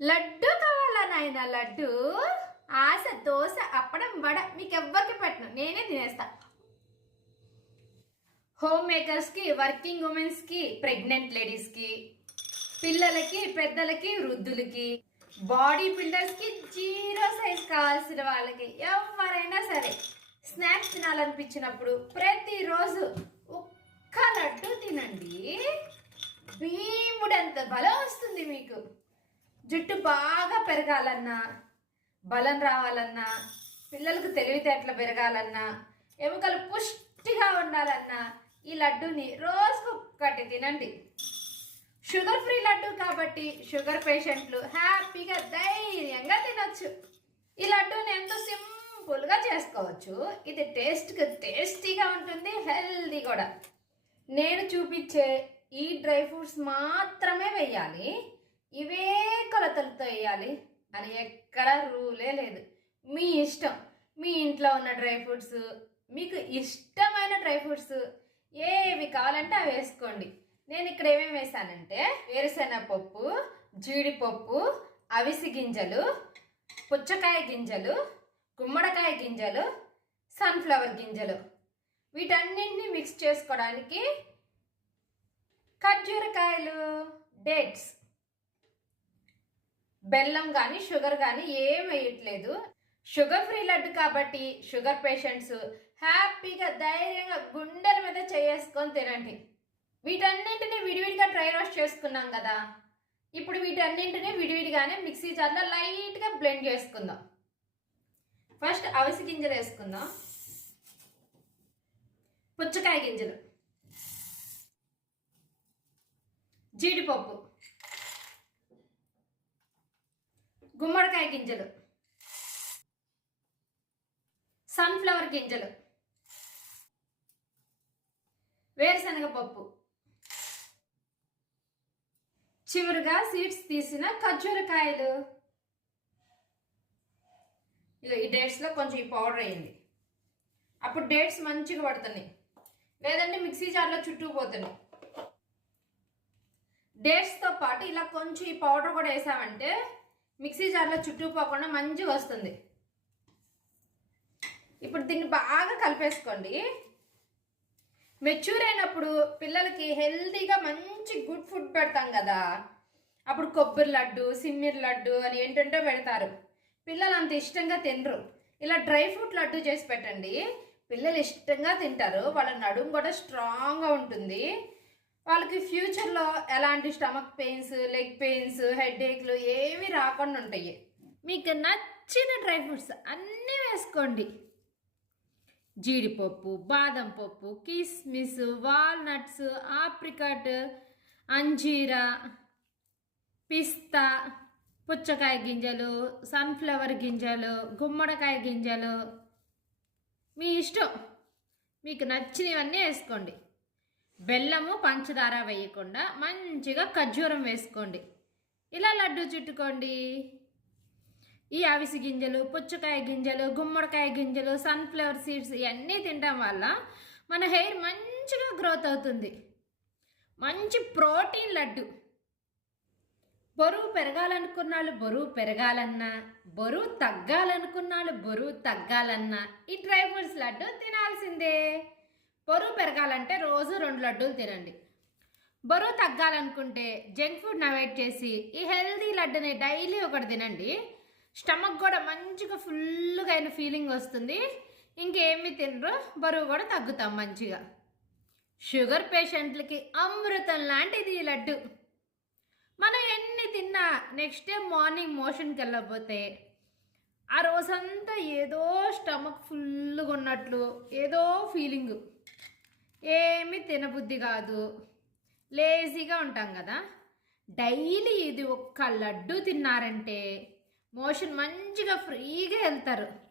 లడ్డు కావాలా నాయన లడ్డు? ఆశ దోశ అప్పడం వడ మీకు ఎవ్వరికి పెట్టను. నేనే తినేస్తా. హోమ్ మేకర్స్కి వర్కింగ్ ఉమెన్స్కి ప్రెగ్నెంట్ లేడీస్కి పిల్లలకి పెద్దలకి వృద్ధులకి బాడీ బిల్డర్స్కి జీరో సైజ్ కావాల్సిన వాళ్ళకి ఎవరైనా సరే స్నాక్స్ తినాలనిపించినప్పుడు ప్రతిరోజు ఒక్క లడ్డు తినండి. భీముడంత బలం వస్తుంది మీకు. జుట్టు బాగా పెరగాలన్నా బలం రావాలన్నా పిల్లలకు తెలివితేటలు పెరగాలన్నా ఎముకలు పుష్టిగా ఉండాలన్నా ఈ లడ్డూని రోజుకు ఒక్కటి తినండి. షుగర్ ఫ్రీ లడ్డు కాబట్టి షుగర్ పేషెంట్లు హ్యాపీగా ధైర్యంగా తినొచ్చు. ఈ లడ్డూని ఎంతో సింపుల్గా చేసుకోవచ్చు. ఇది టేస్ట్కి టేస్టీగా ఉంటుంది హెల్దీ కూడా. నేను చూపించే ఈ డ్రై ఫ్రూట్స్ మాత్రమే వేయాలి. ఇవే కొలతలతో వేయాలి. అని ఎక్కడ రూలే లేదు. మీ ఇష్టం. మీ ఇంట్లో ఉన్న డ్రై ఫ్రూట్స్ మీకు ఇష్టమైన డ్రై ఫ్రూట్స్ ఏవి కావాలంటే అవి వేసుకోండి. నేను ఇక్కడ ఏమేమి వేసానంటే వేరుశెనగ పప్పు జీడిపప్పు అవిసి గింజలు పుచ్చకాయ గింజలు గుమ్మడికాయ గింజలు సన్ఫ్లవర్ గింజలు. వీటన్నింటినీ మిక్స్ చేసుకోవడానికి ఖర్జూరకాయలు డేట్స్ బెల్లం కానీ షుగర్ కానీ ఏం వేయట్లేదు. షుగర్ ఫ్రీ లడ్డు కాబట్టి షుగర్ పేషెంట్స్ హ్యాపీగా ధైర్యంగా గుండెల మీద చేసుకొని తినండి. వీటన్నింటినీ విడివిడిగా డ్రై రోస్ట్ చేసుకున్నాం కదా. ఇప్పుడు వీటన్నింటినీ విడివిడిగానే మిక్సీ జార్లో లైట్గా బ్లెండ్ చేసుకుందాం. ఫస్ట్ అవిసి గింజలు వేసుకుందాం. పుచ్చకాయ గింజలు. జీడిపప్పు. గుమ్మడికాయ గింజలు. సన్ఫ్లవర్ గింజలు. వేరుశనగ పప్పు. చివరిగా సీడ్స్ తీసిన ఖర్జూరకాయలు ఇలా ఈ డేట్స్లో కొంచెం ఈ పౌడర్ అయింది అప్పుడు డేట్స్ మంచిగా పడుతున్నాయి లేదంటే మిక్సీ జార్లో చుట్టూ పోతున్నాయి డేట్స్తో పాటు ఇలా కొంచెం ఈ పౌడర్ కూడా వేసామంటే మిక్సీ జార్లో చుట్టూ పోకుండా మంచిగా వస్తుంది. ఇప్పుడు దీన్ని బాగా కలిపేసుకోండి. మెచ్యూర్ అయినప్పుడు పిల్లలకి హెల్తీగా మంచి గుడ్ ఫుడ్ పెడతాం కదా. అప్పుడు కొబ్బరి లడ్డు సిమ్మిర్ లడ్డు అని ఏంటంటే పెడతారు. పిల్లలు అంత ఇష్టంగా తినరు. ఇలా డ్రై ఫ్రూట్ లడ్డు చేసి పెట్టండి. పిల్లలు ఇష్టంగా తింటారు. వాళ్ళ నడుము కూడా స్ట్రాంగ్గా ఉంటుంది. వాళ్ళకి ఫ్యూచర్లో ఎలాంటి stomach pains leg pains head ఏక్లు ఏవి రాకుండా ఉంటాయి. మీకు నచ్చిన డ్రై ఫ్రూట్స్ అన్నీ వేసుకోండి. జీడిపప్పు బాదం పప్పు కిస్మిస్ వాల్నట్స్ ఆప్రికట్ అంజీరా పిస్తా పుచ్చకాయ గింజలు సన్ఫ్లవర్ గింజలు గుమ్మడికాయ గింజలు. మీ ఇష్టం. మీకు నచ్చినవన్నీ వేసుకోండి. బెల్లము పంచదార వేయకుండా మంచిగా ఖర్జూరం వేసుకోండి. ఇలా లడ్డు చుట్టుకోండి. ఈ అవిసి గింజలు పుచ్చకాయ గింజలు గుమ్మడికాయ గింజలు సన్ఫ్లవర్ సీడ్స్ ఇవన్నీ తినడం వల్ల మన హెయిర్ మంచిగా గ్రోత్ అవుతుంది. మంచి ప్రోటీన్ లడ్డు. బరువు పెరగాలనుకున్నాళ్ళు బరువు పెరగాలన్నా బరువు తగ్గాలనుకున్నాళ్ళు బరువు తగ్గాలన్నా ఈ డ్రై ఫ్రూట్స్ లడ్డు తినాల్సిందే. బరువు పెరగాలంటే రోజు రెండు లడ్డూలు తినండి. బరువు తగ్గాలనుకుంటే జంక్ ఫుడ్ అవాయిడ్ చేసి ఈ హెల్తీ లడ్డుని డైలీ ఒకటి తినండి. స్టమక్ కూడా మంచిగా ఫుల్గా అయిన ఫీలింగ్ వస్తుంది. ఇంకేమి తినరు బరువు కూడా తగ్గుతాం మంచిగా. షుగర్ పేషెంట్లకి అమృతం లాంటిది ఈ లడ్డు. మనం ఎన్ని తిన్నా నెక్స్ట్ డే మార్నింగ్ మోషన్కి వెళ్ళకపోతే ఆ రోజంతా ఏదో స్టమక్ ఫుల్గా ఉన్నట్లు ఏదో ఫీలింగ్. ఏమి తినబుద్ధి కాదు. లేజీగా ఉంటాం కదా. డైలీ ఇది ఒక్క లడ్డు తిన్నారంటే మోషన్ మంచిగా ఫ్రీగా వెళ్తారు.